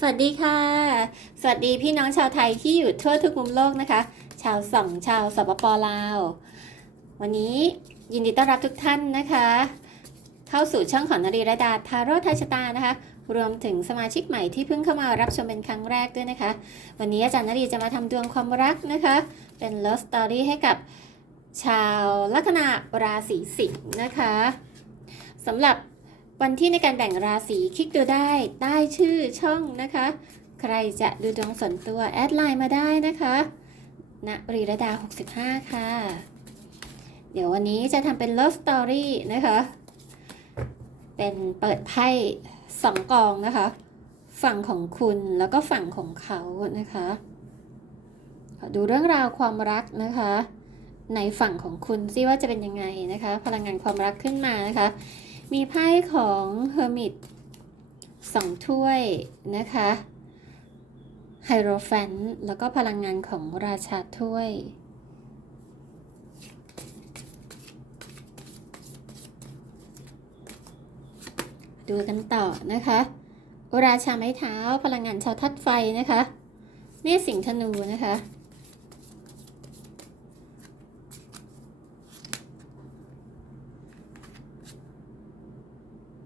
สวัสดีค่ะ สวัสดีพี่น้องชาวไทยที่อยู่ทั่วทุกมุมโลกนะคะ ชาวส่องชาวสปปลาว วันนี้ยินดีต้อนรับทุกท่านนะคะ เข้าสู่ช่องของนรีระดาทาโร่ไทยชะตานะคะ รวมถึงสมาชิกใหม่ที่เพิ่งเข้ามารับชมเป็นครั้งแรกด้วยนะคะ วันนี้อาจารย์นรีจะมาทำดวงความรักนะคะ เป็น love story ให้กับชาวลัคนาราศีสิงห์นะคะสำหรับ วันที่ในการแบ่งราศีคลิกดูได้ใต้ชื่อช่องนะคะ ใครจะดูดวงส่วนตัวแอดไลน์มาได้นะคะณรีระดา 65 ค่ะ เดี๋ยววันนี้จะทำเป็น love story นะคะ เป็นเปิดไพ่สองกองนะคะ ฝั่งของคุณแล้วก็ฝั่งของเขานะคะดูเรื่องราวความรักนะคะ ในฝั่งของคุณซิว่าจะเป็นยังไงนะคะ พลังงานความรักขึ้นมานะคะ มีไพ่ของ Hermit สองถ้วยนะคะไฮโรแฟนแล้วก็พลังงานของราชาถ้วยดูกันต่อนะคะ ราชาไม้เท้าพลังงานชาวทัดไฟนะคะ เมษสิงธนูนะคะ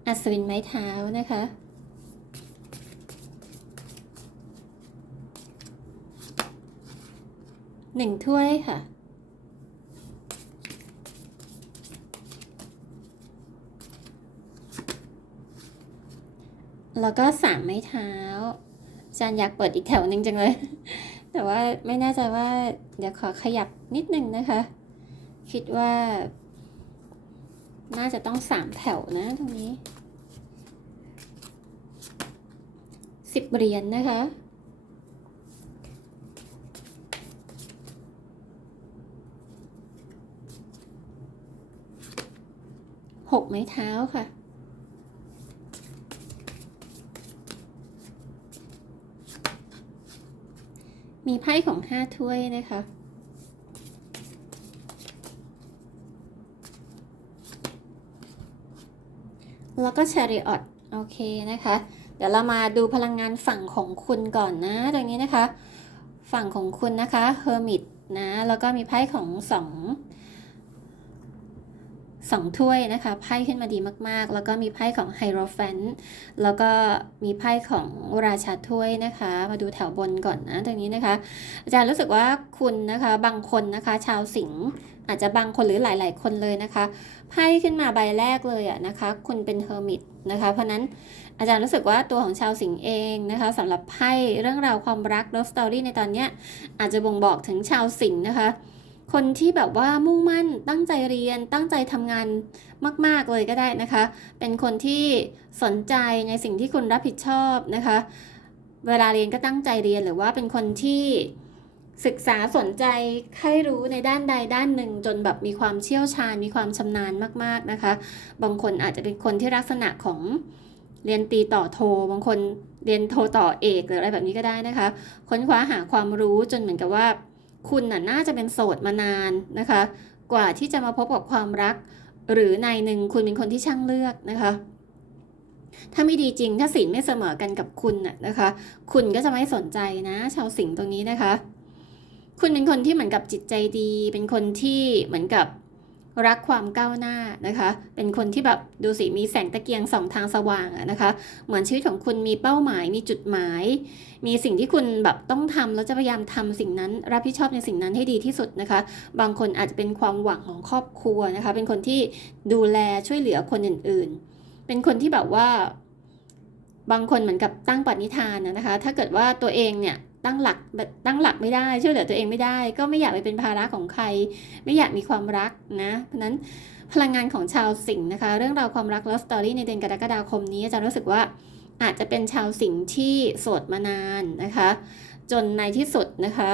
อัศวินไม้เท้านะคะ หนึ่งถ้วยค่ะ แล้วก็สามไม้เท้าจารย์อยากเปิดอีกแถวหนึ่งจังเลย แต่ว่าไม่แน่ใจว่า เดี๋ยวขอขยับนิดนึงนะคะ คิดว่า น่าจะต้องสามแถวนะตรงนี้ สิบเหรียญนนะคะ หกไม้เท้าค่ะ มีไพ่ของห้าถ้วยนะคะแล้วก็ Chariot โอเคนะคะ เดี๋ยวเรามาดูพลังงานฝั่งของคุณก่อนนะตรงนี้นะคะ ฝั่งของคุณนะคะ Hermit นะแล้วก็มีไพ่ของสองสองถ้วยนะคะไพ่ขึ้นมาดีมาก ๆ แล้วก็มีไพ่ของไฮโรแฟนแล้วก็มีไพ่ของราชาถ้วยนะคะ มาดูแถวบนก่อนนะตรงนี้นะคะ อาจารย์รู้สึกว่าคุณนะคะบางคนนะคะ ชาวสิงห์อาจจะบางคนหรือหลาย ๆ คนเลยนะคะไพ่ขึ้นมาใบแรกเลยอะนะคะ คุณเป็นเฮอร์มิต นะคะ เพราะนั้นอาจารย์รู้สึกว่าตัวของชาวสิงห์เองนะคะสำหรับไพ่เรื่องราวความรัก love story ในตอนนี้อาจจะบ่งบอกถึงชาวสิงห์นะคะ คนที่แบบว่ามุ่งมั่นตั้งใจเรียนตั้งใจทำงานมาก ๆเลยก็ได้นะคะ เป็นคนที่สนใจในสิ่งที่คุณรับผิดชอบนะคะ เวลาเรียนก็ตั้งใจเรียนหรือว่าเป็นคนที่ ศึกษาสนใจใครรู้ในด้านใดด้านหนึ่งจนแบบมีความเชี่ยวชาญ มีความชำนาญมากๆนะคะ บางคนอาจจะเป็นคนที่ลักษณะของเรียนตีต่อโท บางคนเรียนโทต่อเอกหรืออะไรแบบนี้ก็ได้นะคะ ค้นคว้าหาความรู้จนเหมือนกับว่า คุณน่ะน่าจะเป็นโสดมานานนะคะ กว่าที่จะมาพบกับความรัก หรือในหนึ่งคุณเป็นคนที่ช่างเลือกนะคะ ถ้าไม่ดีจริงถ้าสินไม่เสมอกันกับคุณน่ะนะคะ คุณก็จะไม่สนใจนะ ชาวสิงห์ตรงนี้นะคะ คุณเป็นคนที่เหมือนกับจิตใจดี เป็นคนที่เหมือนกับรักความก้าวหน้านะคะ เป็นคนที่แบบดูสิมีแสงตะเกียงสองทางสว่างอะนะคะ เหมือนชีวิตของคุณมีเป้าหมาย มีจุดหมาย มีสิ่งที่คุณแบบต้องทำแล้วจะพยายามทำสิ่งนั้น รับผิดชอบในสิ่งนั้นให้ดีที่สุดนะคะ บางคนอาจจะเป็นความหวังของครอบครัวนะคะ เป็นคนที่ดูแลช่วยเหลือคนอื่นๆ เป็นคนที่แบบว่า บางคนเหมือนกับตั้งปณิธานนะคะ ถ้าเกิดว่าตัวเองเนี่ย ตั้งหลักตั้งหลักไม่ได้ ช่วยเหลือตัวเองไม่ได้ ก็ไม่อยากไปเป็นภาระของใคร ไม่อยากมีความรักนะเพราะนั้นพลังงานของชาวสิงห์นะคะ เรื่องราวความรัก love story ในเดือนกรกฎาคมนี้อาจารย์รู้สึกว่าอาจจะเป็นชาวสิงห์ที่โสดมานานนะคะ จนในที่สุดนะคะ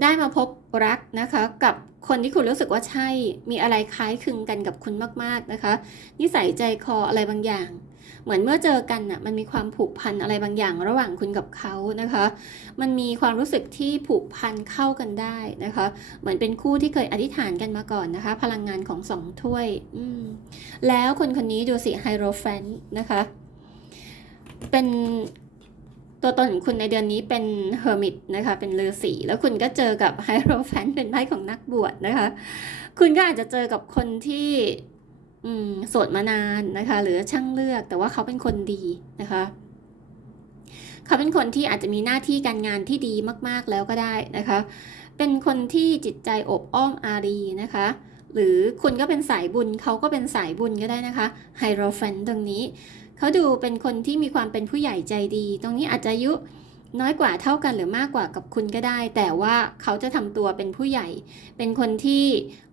ได้มาพบรักนะคะกับคนที่คุณรู้สึกว่าใช่มีอะไรคล้ายคลึงกันกับคุณมาก ๆนะคะ นิสัยใจคออะไรบางอย่าง เหมือนเมื่อเจอกันน่ะมันมีความผูกพันอะไรบางอย่างระหว่างคุณกับเขานะคะ มันมีความรู้สึกที่ผูกพันเข้ากันได้นะคะ เหมือนเป็นคู่ที่เคยอธิษฐานกันมาก่อนนะคะ พลังงานของสองถ้วยอืแล้วคนคนนี้ดูสิไฮโรแฟนนะคะ เป็นตัวตนของคุณในเดือนนี้เป็นเฮอร์มิตนะคะ เป็นฤาษีแล้วคุณก็เจอกับไฮโรแฟนเป็นไพ่ของนักบวชนะคะ คุณก็อาจจะเจอกับคนที่ สดมานานนะคะ หรือช่างเลือกแต่ว่าเขาเป็นคนดีนะคะ เขาเป็นคนที่อาจจะมีหน้าที่การงานที่ดีมากๆแล้วก็ได้นะคะ เป็นคนที่จิตใจอบอ้อมอารีนะคะหรือคุณก็เป็นสายบุญเขาก็เป็นสายบุญก็ได้นะคะไฮโรแฟนตรงนี้ เขาดูเป็นคนที่มีความเป็นผู้ใหญ่ใจดี ตรงนี้อาจจะอายุน้อยกว่าเท่ากันหรือมากกว่ากับคุณก็ได้ แต่ว่าเขาจะทำตัวเป็นผู้ใหญ่ เป็นคนที่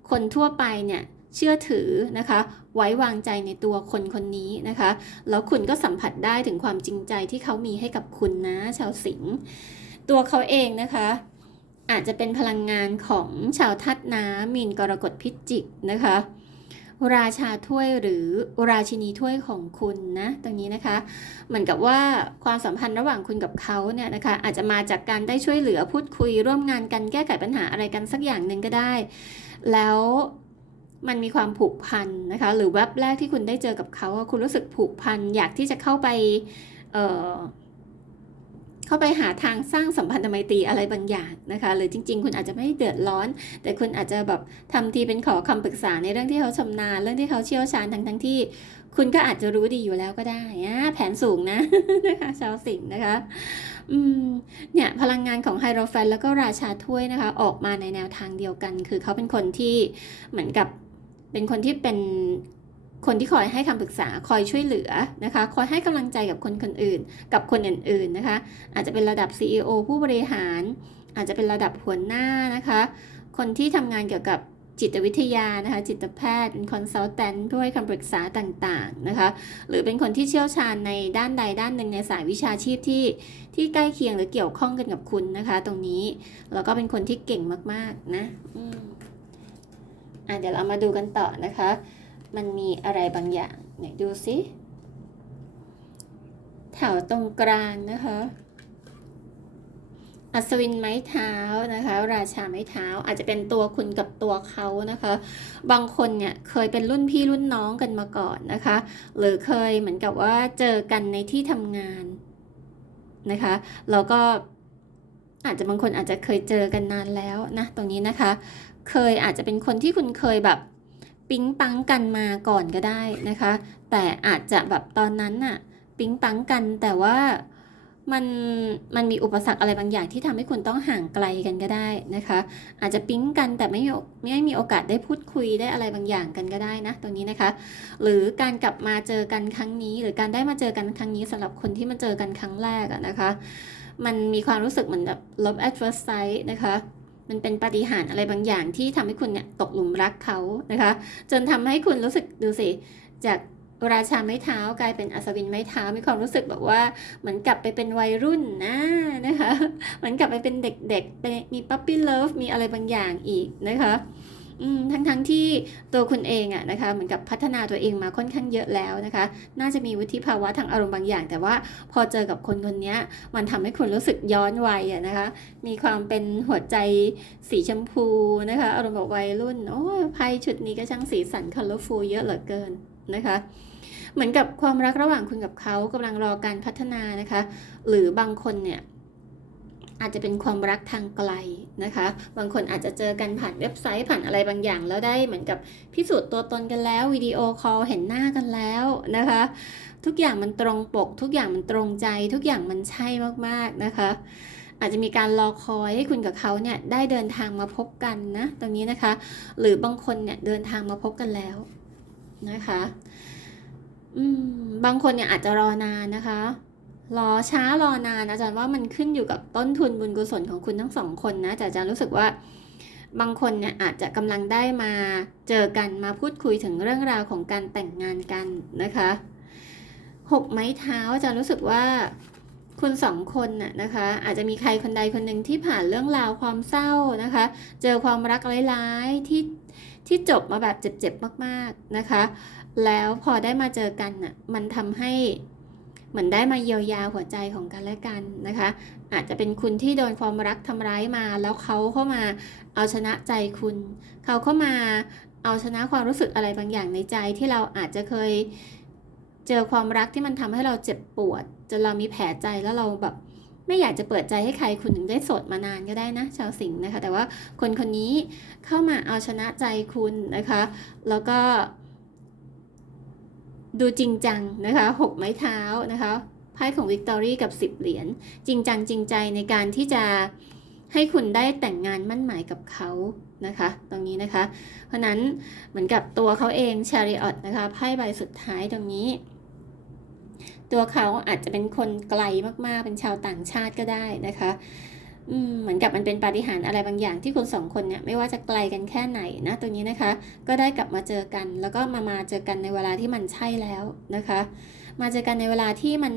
คนทั่วไปเนี่ยเชื่อถือนะคะ ไว้วางใจในตัวคนคนนี้นะคะ แล้วคุณก็สัมผัสได้ถึงความจริงใจที่เขามีให้กับคุณนะ ชาวสิงห์ตัวเขาเองนะคะ อาจจะเป็นพลังงานของชาวทัดน้ำมีนกรกฎพิจิกนะคะราชาถ้วยหรือราชินีถ้วยของคุณนะตรงนี้นะคะ เหมือนกับว่าความสัมพันธ์ระหว่างคุณกับเขาเนี่ยนะคะอาจจะมาจากการได้ช่วยเหลือพูดคุยร่วมงานกันแก้ไขปัญหาอะไรกันสักอย่างหนึ่งก็ได้ แล้ว มันมีความผูกพันนะคะ หรือแวบแรกที่คุณได้เจอกับเขาคุณรู้สึกผูกพันอยากที่จะเข้าไปเเข้าไปหาทางสร้างสัมพันธไมตรีอะไรบางอย่างนะคะ หรือจริง ๆ คุณอาจจะไม่เดือดร้อน แต่คุณอาจจะแบบทำทีเป็นขอคำปรึกษาในเรื่องที่เขาชำนาญเรื่องที่เขาเชี่ยวชาญทั้งทั้งที่ คุณก็อาจจะรู้ดีอยู่แล้วก็ได้อะแผนสูงนะนะคะชาวสิงห์นะคะอืมเนี่ยพลังงานของไฮโรแฟนแล้วก็ราชาถ้วยนะคะ ออกมาในแนวทางเดียวกัน คือเขาเป็นคนที่เหมือนกับ เป็นคนที่เป็นคนที่คอยให้คำปรึกษาคอยช่วยเหลือนะคะคอยให้กำลังใจกับคนคนอื่น กับคนอื่นๆนะคะอาจจะเป็นระดับ CEO ผู้บริหาร อาจจะเป็นระดับหัวหน้านะคะคนที่ทำงานเกี่ยวกับจิตวิทยานะคะจิตแพทย์เป็นคอนซัลแทนด้วยคำปรึกษาต่างๆนะคะหรือเป็นคนที่เชี่ยวชาญในด้านใดด้านหนึ่งในสายวิชาชีพที่ที่ใกล้เคียงหรือเกี่ยวข้องกันกับคุณนะคะ ตรงนี้แล้วก็เป็นคนที่เก่งมากๆนะอืม อะเดี๋ยวเรามาดูกันต่อนะคะ มันมีอะไรบางอย่างไหนดูสิแถวตรงกลางนะคะ อัศวินไม้เท้านะคะ ราชาไม้เท้าอาจจะเป็นตัวคุณกับตัวเขานะคะ บางคนเนี่ยเคยเป็นรุ่นพี่รุ่นน้องกันมาก่อนนะคะ หรือเคยเหมือนกับว่าเจอกันในที่ทำงานนะคะ แล้วก็ อาจจะบางคนอาจจะเคยเจอกันนานแล้วนะตรงนี้นะคะ เคยอาจจะเป็นคนที่คุณเคยแบบปิ๊งปังกันมาก่อนก็ได้นะคะ แต่อาจจะแบบตอนนั้นน่ะปิ๊งปังกันแต่ว่ามันมันมีอุปสรรคอะไรบางอย่างที่ทำให้คุณต้องห่างไกลกันก็ได้นะคะ อาจจะปิ๊งกันแต่ไม่มีไม่มีโอกาสได้พูดคุยได้อะไรบางอย่างกันก็ได้นะตรงนี้นะคะ หรือการกลับมาเจอกันครั้งนี้ หรือการได้มาเจอกันครั้งนี้สำหรับคนที่มาเจอกันครั้งแรกอะนะคะ มันมีความรู้สึกเหมือนแบบ love at first sight นะคะ มันเป็นปฏิหารอะไรบางอย่างที่ทำให้คุณเนี่ยตกหลุมรักเขานะคะ จนทำให้คุณรู้สึกดูสิ จากราชาไม้เท้ากลายเป็นอัศวินไม้เท้ามีความรู้สึกแบบว่าเหมือนกลับไปเป็นวัยรุ่นนะนะคะเหมือนกลับไปเป็นเด็กๆมีปั๊ปปี้เลิฟมีอะไรบางอย่างอีกนะคะ อืมทั้งๆที่ตัวคุณเองอะนะคะเหมือนกับพัฒนาตัวเองมาค่อนข้างเยอะแล้วนะคะ น่าจะมีวุฒิภาวะทางอารมณ์บางอย่าง แต่ว่าพอเจอกับคนคนนี้มันทำให้คุณรู้สึกย้อนวัยอะนะคะ มีความเป็นหัวใจสีชมพูนะคะ อารมณ์แบบวัยรุ่นโอ้ยไพ่ชุดนี้ก็ช่างสีสันคัลเลอร์ฟูลเยอะเหลือเกินนะคะเหมือนกับความรักระหว่างคุณกับเขากำลังรอการพัฒนานะคะ หรือบางคนเนี่ย อาจจะเป็นความรักทางไกลนะคะ บางคนอาจจะเจอกันผ่านเว็บไซต์ผ่านอะไรบางอย่าง แล้วได้เหมือนกับพิสูจน์ตัวตนกันแล้ววิดีโอคอลเห็นหน้ากันแล้วนะคะ ทุกอย่างมันตรงปก ทุกอย่างมันตรงใจ ทุกอย่างมันใช่มากๆนะคะอาจจะมีการรอคอยให้คุณกับเขาเนี่ยได้เดินทางมาพบกันนะตรงนี้นะคะ หรือบางคนเนี่ยเดินทางมาพบกันแล้วนะคะ อืมบางคนเนี่ยอาจจะรอนานนะคะ รอช้ารอนานอาจารย์ว่ามันขึ้นอยู่กับต้นทุนบุญกุศลของคุณทั้งสองคนนะแต่อาจารย์รู้สึกว่าบางคนเนี่ยอาจจะกำลังได้มาเจอกันมาพูดคุยถึงเรื่องราวของการแต่งงานกันนะคะหกไม้เท้าอาจารย์รู้สึกว่าคุณสองคนน่ะนะคะอาจจะมีใครคนใดคนหนึ่งที่ผ่านเรื่องราวความเศร้านะคะ เจอความรักร้ายๆที่ที่จบมาแบบเจ็บๆมากๆนะคะ แล้วพอได้มาเจอกันน่ะมันทำให้ เหมือนได้มาเยียวยาหัวใจของกันและกันนะคะ อาจจะเป็นคุณที่โดนความรักทำร้ายมา แล้วเขาเข้ามาเอาชนะใจคุณ เขาเข้ามาเอาชนะความรู้สึกอะไรบางอย่างในใจที่เราอาจจะเคยเจอความรักที่มันทำให้เราเจ็บปวดจนเรามีแผลใจแล้วเราแบบไม่อยากจะเปิดใจให้ใครคุณถึงได้โสดมานานก็ได้นะ ชาวสิงห์นะคะ แต่ว่าคนคนนี้เข้ามาเอาชนะใจคุณนะคะ แล้วก็ ดูจริงจังนะคะหกไม้เท้านะคะไพ่ของวิกตอรี่กับสิบเหรียญจริงจังจริงใจในการที่จะให้คุณได้แต่งงานมั่นหมายกับเขานะคะ ตรงนี้นะคะ เพราะนั้นเหมือนกับตัวเขาเองชาริออตนะคะไพ่ใบสุดท้ายตรงนี้ ตัวเขาอาจจะเป็นคนไกลมากๆเป็นชาวต่างชาติก็ได้นะคะ เหมือนกับมันเป็นปาฏิหาริย์อะไรบางอย่างที่คุณสองคนเนี่ยไม่ว่าจะไกลกันแค่ไหนนะตรงนี้นะคะ ก็ได้กลับมาเจอกัน แล้วก็มามาเจอกันในเวลาที่มันใช่แล้วนะคะ มาเจอกันในเวลาที่มัน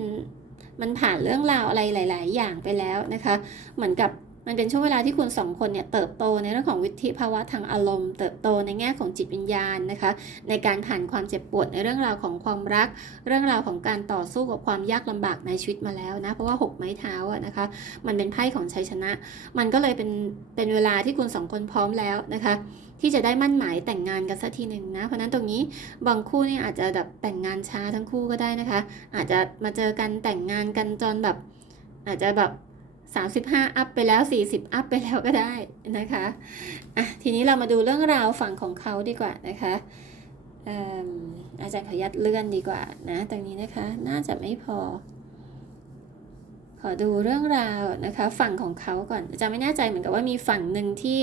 มันผ่านเรื่องราวอะไรหลาย ๆ อย่างไปแล้วนะคะ เหมือนกับ มันเป็นช่วงเวลาที่คุณสองคนเนี่ยเติบโตในเรื่องของวิธีภาวะทางอารมณ์ เติบโตในแง่ของจิตวิญญาณนะคะ ในการผ่านความเจ็บปวดในเรื่องราวของความรัก เรื่องราวของการต่อสู้กับความยากลำบากในชีวิตมาแล้วนะ เพราะว่าหกไม้เท้าอะนะคะ มันเป็นไพ่ของชัยชนะ มันก็เลยเป็นเป็นเวลาที่คุณสองคนพร้อมแล้วนะคะที่จะได้มั่นหมายแต่งงานกันสักทีหนึ่งนะ เพราะนั้นตรงนี้บางคู่เนี่ยอาจจะแบบแต่งงานช้าทั้งคู่ก็ได้นะคะ อาจจะมาเจอกันแต่งงานกันจนแบบ อาจจะแบบ 35 อัพไปแล้ว 40 อัพไปแล้วก็ได้นะคะอะทีนี้เรามาดูเรื่องราวฝั่งของเขาดีกว่านะคะอาจารย์ขออนุญาตเลื่อนดีกว่านะตรงนี้นะคะน่าจะไม่พอ ขอดูเรื่องราวนะคะฝั่งของเขาก่อนอาจารย์ไม่แน่ใจเหมือนกับว่ามีฝั่งหนึ่งที่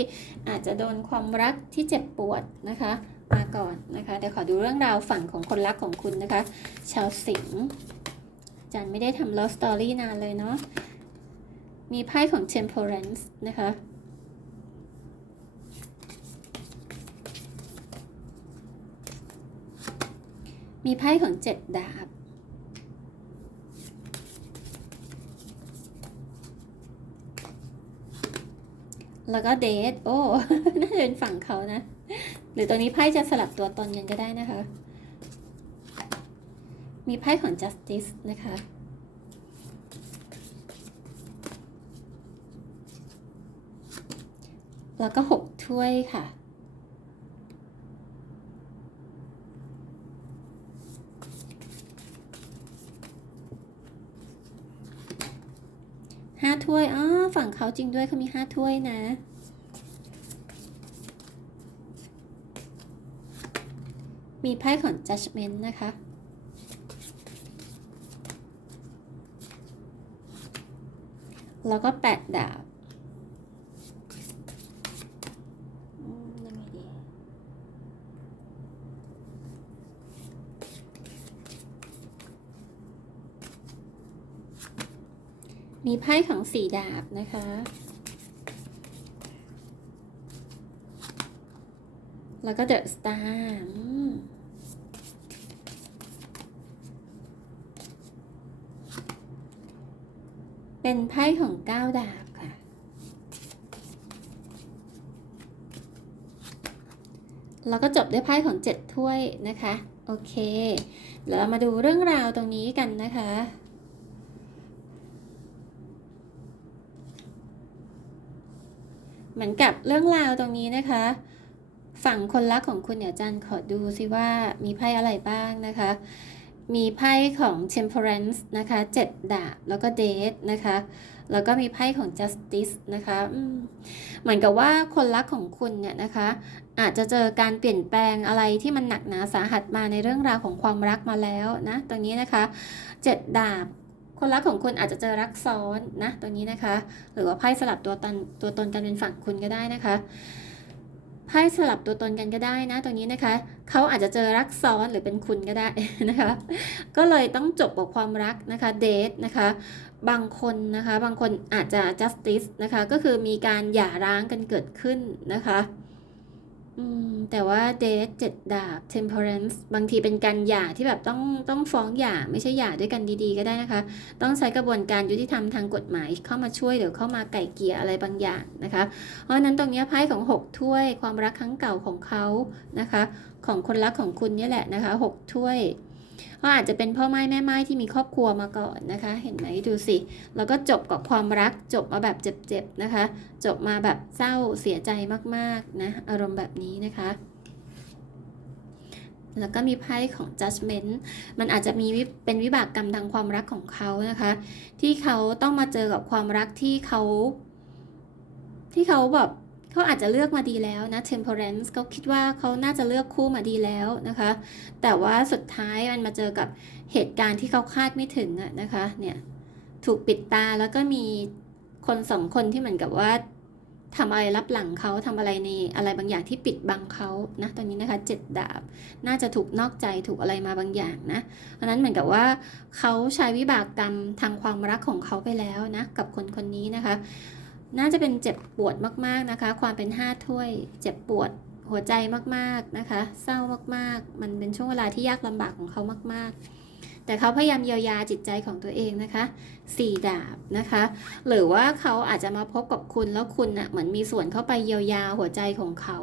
อาจจะโดนความรักที่เจ็บปวดนะคะมาก่อนนะคะเดี๋ยวขอดูเรื่องราวฝั่งของคนรักของคุณนะคะ ชาวสิงห์อาจารย์ไม่ได้ทำ love story นานเลยเนาะ มีไพ่ของ temperance นะคะมีไพ่ของเจ็ดดาบ แล้วก็เดทโอ้ น่าจะเป็นฝั่งเขานะ หรือตัวนี้ไพ่จะสลับตัวตนกันก็ได้นะคะ มีไพ่ของ justice นะคะ แล้วก็หกถ้วยค่ะ ห้าถ้วย อ๋อ ฝั่งเขาจริงด้วยเขามีห้าถ้วยนะมีไพ่ของ judgment นะคะ แล้วก็แปดดาบ อืมยังไงดี มีไพ่ของสี่ดาบนะคะ แล้วก็เดอะสตาร์เป็นไพ่ของเก้าดาบค่ะ แล้วก็จบด้วยไพ่ของเจ็ดถ้วยนะคะ โอเค เดี๋ยวเรามาดูเรื่องราวตรงนี้กันนะคะ เห มือนกับเรื่องราวตรงนี้นะคะ ฝั่งคนรักของคุณเดี๋ยอาจันขอดูซิว่ามีไพ่อะไรบ้างนะคะ มีไพ่ของ temperance นะคะเจ็ดดาบแล้วก็ date นะคะ แล้วก็มีไพ่ของ justice นะคะเหมือนกับว่าคนรักของคุณเนี่ยนะคะ อาจจะเจอการเปลี่ยนแปลงอะไรที่มันหนักหนาสาหัสมาในเรื่องราวของความรักมาแล้วนะตรงนี้นะคะเจ็ดดาบ คนรักของคุณอาจจะเจอรักซ้อนนะตรงนี้นะคะ หรือว่าไพ่สลับตัวตนตัวตนกันเป็นฝั่งคุณก็ได้นะคะไพ่สลับตัวตนกันก็ได้นะตรงนี้นะคะเขาอาจจะเจอรักซ้อนหรือเป็นคุณก็ได้นะคะ ก็เลยต้องจบกับความรักนะคะเดทนะคะ บางคนนะคะบางคนอาจจะ justice นะคะก็คือมีการหย่าร้างกันเกิดขึ้นนะคะ อืม แต่ว่าเดทเจ็ดดาบ temperance บางทีเป็นการหย่าที่แบบต้องต้องฟ้องหย่าไม่ใช่หย่าด้วยกันดีๆ ก็ได้นะคะ ต้องใช้กระบวนการยุติธรรมทางกฎหมายเข้ามาช่วยหรือเข้ามาไก่เกลี่ยอะไรบางอย่างนะคะ เพราะนั้นตรงนี้ไพ่ของ 6 ถ้วยความรักครั้งเก่าของเขานะคะ ของคนรักของคุณนี่แหละนะคะ 6 ถ้วย เขาอาจจะเป็นพ่อไม้แม่ไม้ที่มีครอบครัวมาก่อนนะคะ เห็นไหมดูสิ แล้วก็จบกับความรักจบมาแบบเจ็บๆนะคะ จบมาแบบเศร้าเสียใจมากๆนะ อารมณ์แบบนี้นะคะแล้วก็มีไพ่ของ judgment มันอาจจะมีเป็นวิบากกรรมทางความรักของเขานะคะ ที่เขาต้องมาเจอกับความรักที่เขา ที่เขาแบบ เขาอาจจะเลือกมาดีแล้วนะ temperance เขาคิดว่าเขาน่าจะเลือกคู่มาดีแล้วนะคะ แต่ว่าสุดท้ายมันมาเจอกับเหตุการณ์ที่เขาคาดไม่ถึงอะนะคะเนี่ยถูกปิดตาแล้วก็มีคนสองคนที่เหมือนกับว่าทำอะไรรับหลังเขาทำอะไรในอะไรบางอย่างที่ปิดบังเขานะตอนนี้นะคะเจ็ดดาบ น่าจะถูกนอกใจถูกอะไรมาบางอย่างนะเพราะฉะนั้นเหมือนกับว่าเขาใช้วิบากกรรมทางความรักของเขาไปแล้วนะกับคนคนนี้นะคะ น่าจะเป็นเจ็บปวดมากๆนะคะ ความเป็นห้าถ้วย เจ็บปวดหัวใจมากๆนะคะ เศร้ามากๆ มันเป็นช่วงเวลาที่ยากลำบากของเขามาก ๆ แต่เขาพยายามเยียวยาจิตใจของตัวเองนะคะสี่ดาบนะคะ หรือว่าเขาอาจจะมาพบกับคุณแล้วคุณนะ่ะเหมือนมีส่วนเข้าไปเยียวยาหัวใจของเขา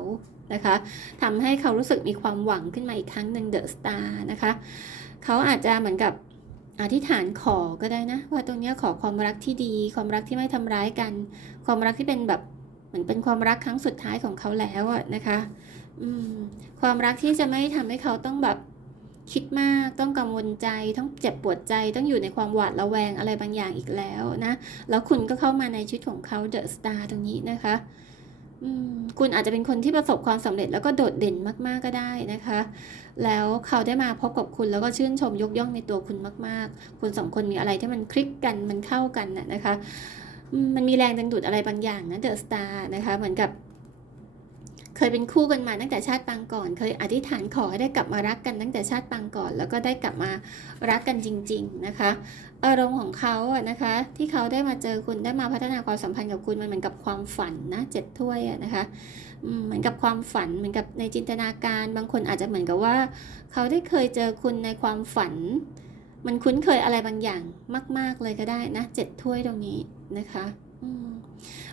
นะคะทำให้เขารู้สึกมีความหวังขึ้นมาอีกครั้งหนึ่งเดอะสตาร์นะคะ เขาอาจจะเหมือนกับ อธิษฐานขอก็ได้นะ ว่าตรงนี้ขอความรักที่ดี ความรักที่ไม่ทำร้ายกัน ความรักที่เป็นแบบเหมือนเป็นความรักครั้งสุดท้ายของเขาแล้วอะนะคะอืมความรักที่จะไม่ทำให้เขาต้องแบบคิดมากต้องกังวลใจต้องเจ็บปวดใจต้องอยู่ในความหวาดระแวงอะไรบางอย่างอีกแล้วนะ แล้วคุณก็เข้ามาในชีวิตของเขาเดอะสตาร์ตรงนี้นะคะ คุณอาจจะเป็นคนที่ประสบความสำเร็จแล้วก็โดดเด่นมากๆก็ได้นะคะ แล้วเขาได้มาพบกับคุณแล้วก็ชื่นชมยกย่องในตัวคุณมาก ๆ คุณสองคนมีอะไรที่มันคลิกกันมันเข้ากันนะนะคะมมันมีแรงดึงดูดอะไรบางอย่างนะเดอะสตาร์นะคะ เหมือนกับ เคยเป็นคู่กันมาตั้งแต่ชาติปางก่อน เคยอธิษฐานขอให้ได้กลับมารักกันตั้งแต่ชาติปางก่อน แล้วก็ได้กลับมารักกันจริง ๆนะคะ อารมณ์ของเขาอะนะคะ ที่เขาได้มาเจอคุณได้มาพัฒนาความสัมพันธ์กับคุณมันเหมือนกับความฝันนะเจ็ดถ้วยอะนะคะเหมือนกับความฝันเหมือนกับในจินตนาการ บางคนอาจจะเหมือนกับว่า เขาได้เคยเจอคุณในความฝัน มันคุ้นเคยอะไรบางอย่างมาก ๆเลยก็ได้นะเจ็ดถ้วยตรงนี้นะคะ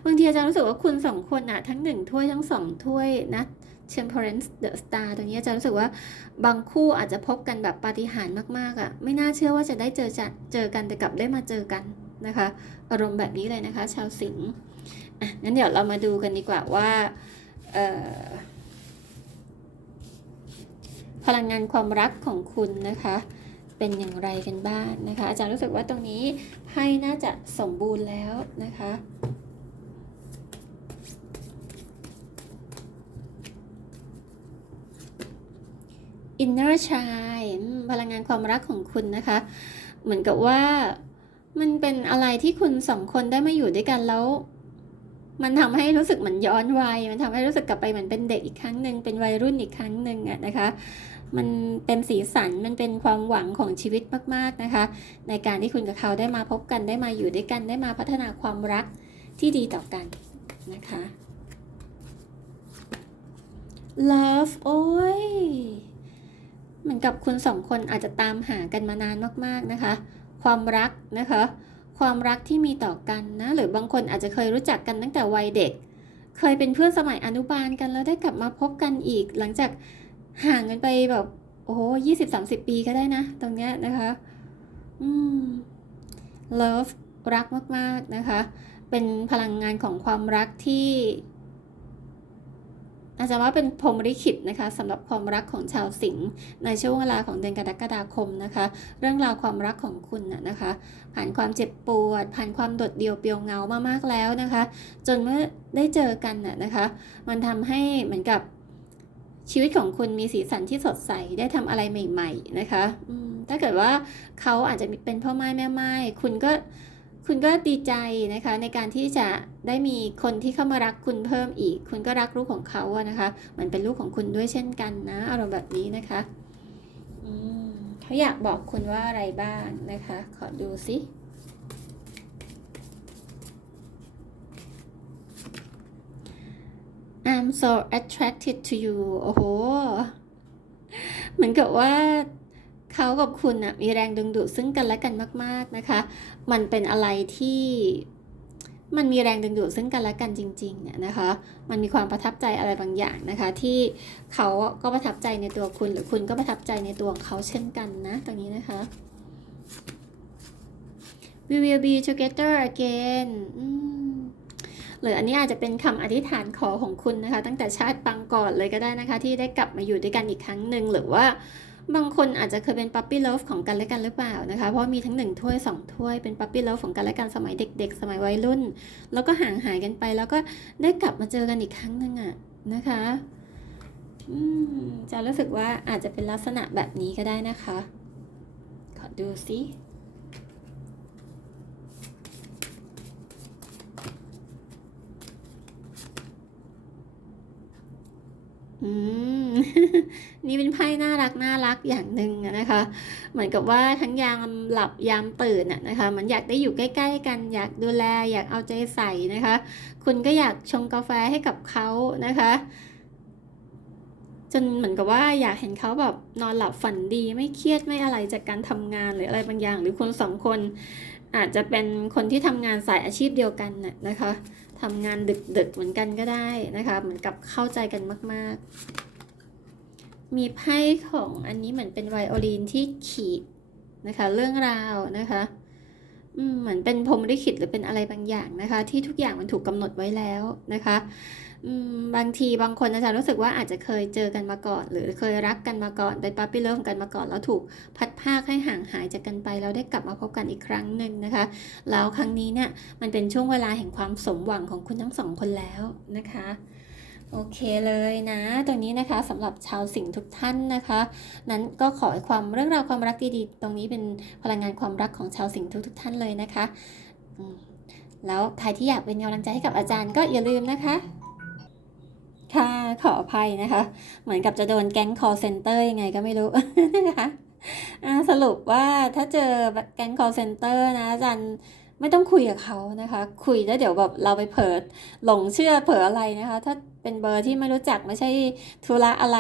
บางทีอาจารย์รู้สึกว่าคุณสองคนอะทั้งหนึ่งถ้วยทั้งสองถ้วยนะ Temperance the Star ตรงนี้อาจารย์รู้สึกว่าบางคู่อาจจะพบกันแบบปาฏิหาริย์มากๆอะไม่น่าเชื่อว่าจะได้เจอจะเจอกันแต่กลับได้มาเจอกันนะคะ อารมณ์แบบนี้เลยนะคะ ชาวสิงห์อะงั้นเดี๋ยวเรามาดูกันดีกว่าว่าพลังงานความรักของคุณนะคะ เป็นอย่างไรกันบ้างนะคะ อาจารย์รู้สึกว่าตรงนี้ไพ่น่าจะสมบูรณ์แล้วนะคะ inner child อืมพลังงานความรักของคุณนะคะ เหมือนกับว่ามันเป็นอะไรที่คุณสองคนได้มาอยู่ด้วยกันแล้ว มันทำให้รู้สึกเหมือนย้อนวัย มันทำให้รู้สึกกลับไปเหมือนเป็นเด็กอีกครั้งหนึ่งเป็นวัยรุ่นอีกครั้งหนึ่งอะนะคะ มันเป็นสีสันมันเป็นความหวังของชีวิตมาก ๆนะคะ ในการที่คุณกับเขาได้มาพบกันได้มาอยู่ด้วยกันได้มาพัฒนาความรักที่ดีต่อกันนะคะ love โอ้ยเหมือนกับคุณสองคนอาจจะตามหากันมานานมากๆนะคะ ความรักนะคะ ความรักที่มีต่อกันนะ หรือบางคนอาจจะเคยรู้จักกันตั้งแต่วัยเด็ก เคยเป็นเพื่อนสมัยอนุบาลกันแล้วได้กลับมาพบกันอีก หลังจาก ห่างกันไปแบบ โอ้โหยี่สิบสามสิบปีก็ได้นะ ตรงเนี้ยนะคะ อืม love รักมาก ๆ นะคะ เป็นพลังงานของความรักที่อาจจะว่าเป็นพรหมลิขิตนะคะสำหรับความรักของชาวสิงห์ในช่วงเวลาของเดือนกรกฎาคมนะคะ เรื่องราวความรักของคุณน่ะนะคะ ผ่านความเจ็บปวด ผ่านความโดดเดี่ยวเปลี่ยวเงามามากแล้วนะคะ จนเมื่อได้เจอกันน่ะนะคะ มันทำให้เหมือนกับ ชีวิตของคุณมีสีสันที่สดใสได้ทำอะไรใหม่ ๆ นะคะถ้าเกิดว่าเขาอาจจะเป็นพ่อไม้แม่ไม้คุณก็คุณก็ดีใจนะคะ ในการที่จะได้มีคนที่เข้ามารักคุณเพิ่มอีก คุณก็รักลูกของเขาอะนะคะ มันเป็นลูกของคุณด้วยเช่นกันนะอารมณ์แบบนี้นะคะเขาอยากบอกคุณว่าอะไรบ้างนะคะ ขอดูสิ I'm so attracted to you โอ้โห เหมือนกับว่าเขากับคุณนะมีแรงดึงดูดซึ่งกันและกันมาก ๆนะคะ มันเป็นอะไรที่มันมีแรงดึงดูดซึ่งกันและกันจริงๆเนี่ยนะคะ มันมีความประทับใจอะไรบางอย่างนะคะ ที่เขาก็ประทับใจในตัวคุณ หรือคุณก็ประทับใจในตัวของเขาเช่นกันนะ ตรงนี้นะคะ we will be together again อืม หรืออันนี้อาจจะเป็นคำอธิษฐานขอของคุณนะคะ ตั้งแต่ชาติปางก่อนเลยก็ได้นะคะ ที่ได้กลับมาอยู่ด้วยกันอีกครั้งหนึ่งหรือว่าบางคนอาจจะเคยเป็นปั๊ปปี้เลิฟของกันและกันหรือเปล่านะคะ เพราะมีทั้งหนึ่งถ้วยสองถ้วยเป็นปั๊ปปี้เลิฟของกันและกันสมัยเด็ก ๆ สมัยวัยรุ่น แล้วก็ห่างหายกันไป แล้วก็ได้กลับมาเจอกันอีกครั้งหนึ่งอะนะคะจะรู้สึกว่าอาจจะเป็นลักษณะแบบนี้ก็ได้นะคะ ขอดูสิ อืม นี่เป็นไพ่น่ารักน่ารักอย่างหนึ่งนะคะ เหมือนกับว่าทั้งยามหลับยามตื่นอะนะคะ มันอยากได้อยู่ใกล้ ๆ กัน อยากดูแล อยากเอาใจใส่นะคะ คุณก็อยากชงกาแฟให้กับเขานะคะจนเหมือนกับว่าอยากเห็นเขาแบบนอนหลับฝันดีไม่เครียดไม่อะไรจากการทำงานหรืออะไรบางอย่าง หรือคนสองคน อาจจะเป็นคนที่ทำงานสายอาชีพเดียวกันน่ะนะคะทำงานดึกๆเหมือนกันก็ได้นะคะ เหมือนกับเข้าใจกันมาก ๆ มีไพ่ของอันนี้เหมือนเป็นไวโอลินที่ขีดนะคะ เรื่องราวนะคะอืมเหมือนเป็นพรมลิขิตหรือเป็นอะไรบางอย่างนะคะ ที่ทุกอย่างมันถูกกำหนดไว้แล้วนะคะ บางทีบางคนอาจารย์รู้สึกว่าอาจจะเคยเจอกันมาก่อน หรือเคยรักกันมาก่อนเป็นปั๊ปปี้เลิฟกันมาก่อนแล้วถูกพัดภาคให้ห่างหายจากกันไปแล้วได้กลับมาพบกันอีกครั้งหนึ่งนะคะ แล้วครั้งนี้เนี่ยมันเป็นช่วงเวลาแห่งความสมหวังของคุณทั้งสองคนแล้วนะคะโอเคเลยนะตรงนี้นะคะสำหรับชาวสิงห์ทุกท่านนะคะ นั้นก็ขอให้ความเรื่องราวความรักดีๆ ตรงนี้เป็นพลังงานความรักของชาวสิงห์ทุกๆท่านเลยนะคะ แล้วใครที่อยากเป็นกำลังใจให้กับอาจารย์ก็อย่าลืมนะคะ ค่ะขออภัยนะคะ เหมือนกับจะโดนแก๊ง call center ยังไงก็ไม่รู้นะคะสรุปว่าถ้าเจอแก๊ง call center นะอาจารย์ ไม่ต้องคุยกับเขานะคะ คุยแล้วเดี๋ยวแบบเราไปเผลอหลงเชื่อเผลออะไรนะคะ ถ้าเป็นเบอร์ที่ไม่รู้จักไม่ใช่ธุระอะไร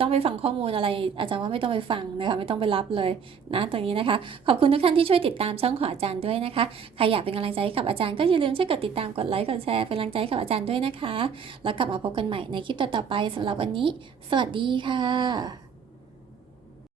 ต้องไปฟังข้อมูลอะไร อาจารย์ว่าไม่ต้องไปฟังนะคะไม่ต้องไปรับเลยนะตรงนี้นะคะ ขอบคุณทุกท่านที่ช่วยติดตามช่องของอาจารย์ด้วยนะคะใครอยากเป็นกำลังใจให้กับอาจารย์ก็อย่าลืมช่วยกดติดตามกดไลค์กดแชร์เป็นกำลังใจให้กับอาจารย์ด้วยนะคะ แล้วกลับมาพบกันใหม่ในคลิปต่อๆไปสำหรับวันนี้ สวัสดีค่ะ